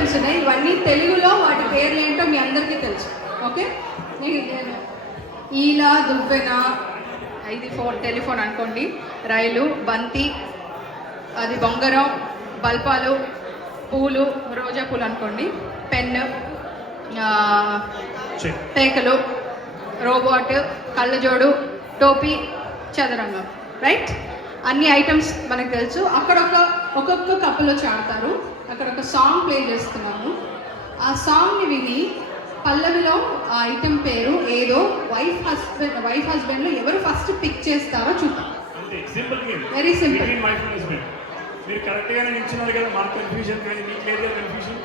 Items ఉన్నాయి. ఇవన్నీ తెలుగులో వాటి పేర్లు ఏంటో మీ అందరికీ తెలుసు. ఓకే, ఈల, దువ్వెన, ఇది టెలిఫోన్ అనుకోండి, రైలు, బంతి, అది బొంగరం, బల్పాలు, పూలు, రోజా పూలు అనుకోండి, పెన్ను, పేకలు, రోబోట్, కళ్ళజోడు, టోపీ, చదరంగం. రైట్, అన్ని ఐటమ్స్ మనకు తెలుసు. అక్కడ ఒక్కొక్క కప్పులో చాడతారు. అక్కడ ఒక సాంగ్ ప్లే చేస్తున్నాము. ఆ సాంగ్ని విని పల్లవిలో ఆ ఐటమ్ పేరు ఏదో వైఫ్ హస్బెండ్లో ఎవరు ఫస్ట్ పిక్ చేస్తారో చూద్దాం. Very simple. మీరు కరెక్ట్ గానే నిల్చున్నారు కదా, మాకు కన్ఫ్యూజన్ కానీ మీకు లేదు కన్ఫ్యూజన్.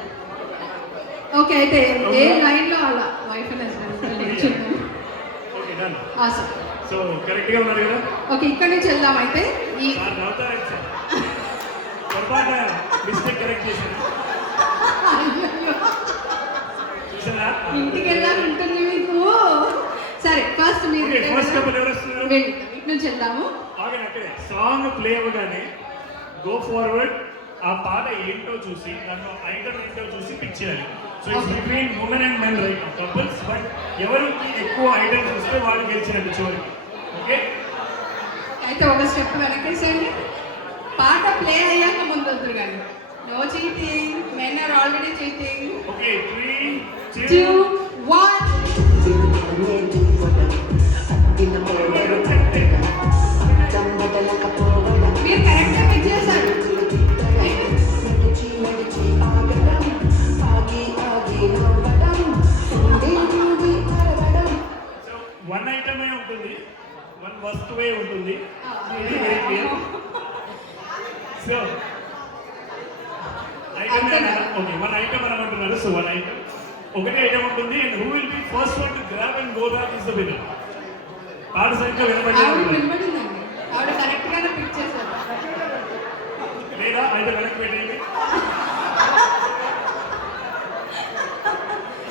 ఓకే, అయితే ఏ లైన్ లో అలా వైఫ్ అండ్ హస్బెండ్ నిల్చున్నాం. Okay, done. Awesome. So correct గా ఉన్నారు కదా. ఓకే, ఇక్కడ నుంచి వెళ్దాం. అయితే ఈ పొరపాటు మిస్టేక్ కరెక్ట్ చేశాను. చూసారా, ఇంటికి వెళ్ళాలి ఉంటుంది మీకు. సరే, ఫస్ట్ మీరు ఫస్ట్ కపుల్ ఎవరు వస్తున్నారు? ఇటు నుంచి వెళ్దాము. ఆగండి, అక్కడే సాంగ్ ప్లే అవ్వగానే గో ఫార్వర్డ్. ఆ పాట ఏంటో చూసి దాంట్లో ఐటమ్ ఏంటో చూసి పిక్ చేయాలి. So it's between women and men right couples. But ఎవరికి ఎక్కువ ఐటమ్స్ వస్తే వాళ్ళు గెలిచినట్టు చివరికి. ఓకే, అయితే ఒక స్టెప్ వెనకేసేయండి. పాట ప్లే అయ్యాక ముందు వద్దు కానీ. No cheating, men are already cheating. Okay, 3, 2, 1. మీరు కరెక్ట్గా పిక్ చేశారు. వన్ ఐటమే ఉంటుంది, వన్ వస్తువే ఉంటుంది. So item okay, one item అని అంటున్నారు. సో వన్ ఐటమ్, ఒకటే ఐటమ్ ఉంటుంది. And who will be first one to grab and go back is the winner. పాట సరిగ్గా వినపడిందండి, ఆవిడ కరెక్ట్ గానే పిక్ చేశారు. లేదా అయితే వెనక్కి పెట్టేయండి.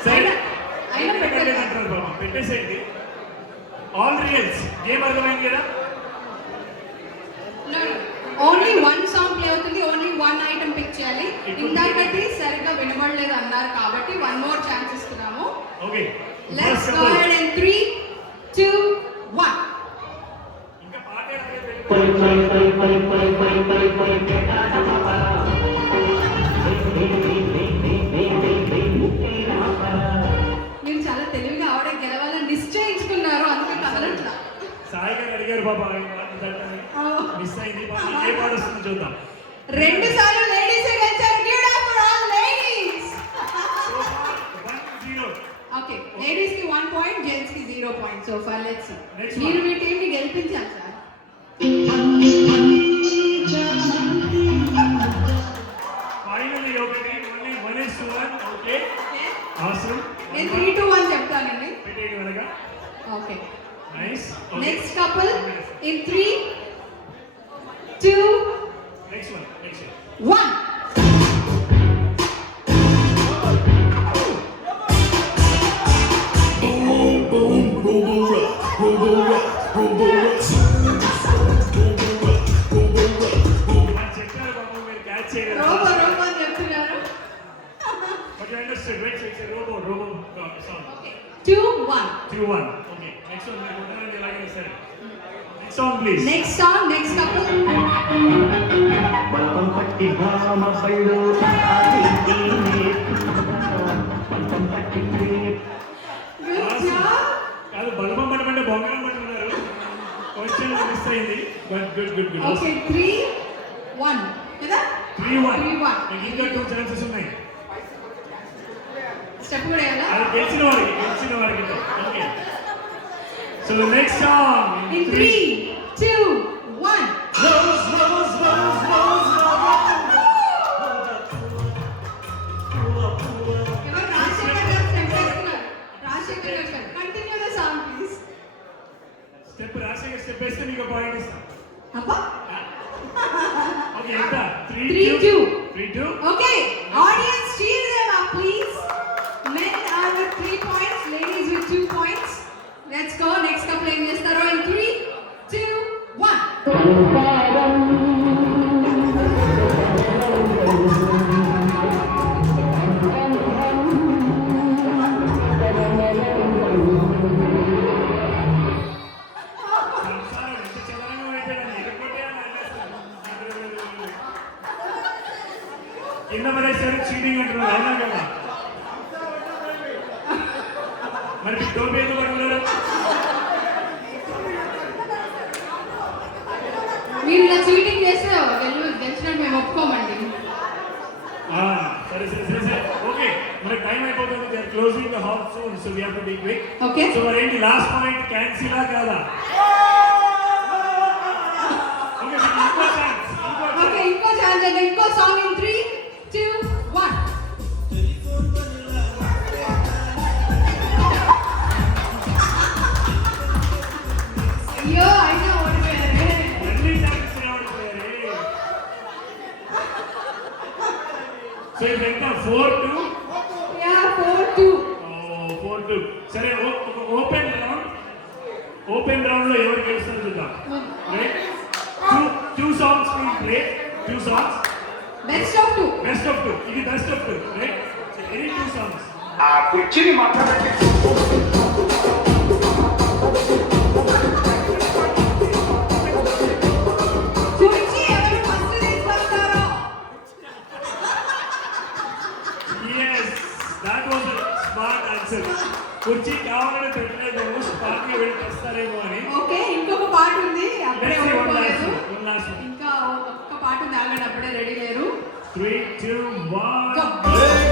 సరే, అంటారు పెట్టేసేయండి. ఆల్ రియల్స్ గేమ్ అర్థమైంది కదా. ఓన్లీ వన్ సాంగ్ ప్లే అవుతుంది, ఓన్లీ వన్ ఐటమ్ పిక్ చేయాలి. ఇందాకటి సరిగ్గా వినబడలేదు అన్నారు కాబట్టి వన్ మోర్ ఛాన్స్ ఇస్తున్నాము. Okay, let's go ahead in 3, 2, 1. ఇంకా పాట మీరు చాలా తెలివిగా ఆవిడ గెలవాలని నిశ్చయించుకున్నారు, అందుకే కదలట్లా. సాయి గారు అడిగారు బాబా, మిస్ అయింది. ఏ పాట వస్తుందో చూద్దాం. 2 సార్లు లేడీస్ గెలిచారు. Give up for all ladies. Okay, ladies కి 1 పాయింట్, జెంట్స్ కి 0 point. So for let's see. మీరు మీ టీం ని గెలిపించాలి సార్. ఫైనల్లీ ఒకటి, ఓన్లీ 1:1. Okay, awesome. నేను 3, 2, 1 చెప్తానండి. పెట్టేయండి వెనక. Okay, nice. Next couple in 3, 2, next one. 1. చెప్పారు బాబు, మీరు క్యాచ్ చేయలేదు. రోబో అని చెప్తున్నారు. But you understood, right? So it's a robo song. 2, 1. 2, 1. Okay, next one. We're going to like I said. Next song, please. Next song, next couple. Good job. కాదు, బలపం పడమంటే బొంగరం పడుతున్నారు. Question miss అయింది. But good. Okay, 3, 1. కదా? 3, 1. 3, 1. మీకు ఇంకా 2 chances ఉన్నాయి. Step కూడా వేయాలా? అది గెలిచిన వారికి. Okay, so the next song In 3, 2, 1. ఎవరు? రాజశేఖర్ గారు స్టెప్ వేస్తున్నారు. రాజశేఖర్ గారు continue the song please. Step Rajasekhar step వేస్తే మీకు పాయింట్ ఇస్తాం. అబ్బా. ఓకే, ఎంత? 3, 2. 3, 2. Okay, audience cheer them up please. Men are with 3 points, ladies with 2 points. Let's go. Next couple ఏం చేస్తారో in 3, చీటింగ్ అంటున్నారు అవునా కదా? మరి మీకు టోపీ ఎందుకు పడుతున్నారు? మీరు ఇలా చీటింగ్ చేస్తే గెలిచినట్టు మేము ఒప్పుకోమండి. సరే సరే సరే సరే ఓకే, మరి టైం అయిపోతుంది. They are closing the hall soon, so we have to be quick. Okay, so మరి ఏంటి లాస్ట్ పాయింట్, క్యాన్సిలా కాదా? ఓకే, ఇంకో ఛాన్స్, ఓకే, ఇంకో ఛాన్స్ అండి. ఇంకో సాంగ్ ఇన్ 3, 2, 1. అయ్యో అయినా ఓడిపోయారే. మళ్ళీ ఛాన్స్ రావట్లేరే. సో ఇంకా 4-2. యా 4-2. 4-2. సరే ఓపెన్ రౌండ్ లో ఎవరు గెలుస్తారు చూద్దాం. Right, two songs will play, two songs. Best of 2. Best of 2, ఇది best of 2. Right, any two songs. ఆ కుర్చీని మాట్లాడండి. కుర్చీ ఎవరు first తీసుకొస్తారో. Yes, that was a smart answer. కుర్చీ కావాలని పెట్టలేదు, స్పాట్ గా వెళ్ళి తెస్తారేమో అని. ఓకే, ఇంకొక పాట ఉంది, అప్పుడే Let's see one ఓడిపోలేదు. last one. ఇంకా ఒక్క పాట ఉంది, ఆగండి, అప్పుడే రెడీ లేరు. 3, 2, 1. Go.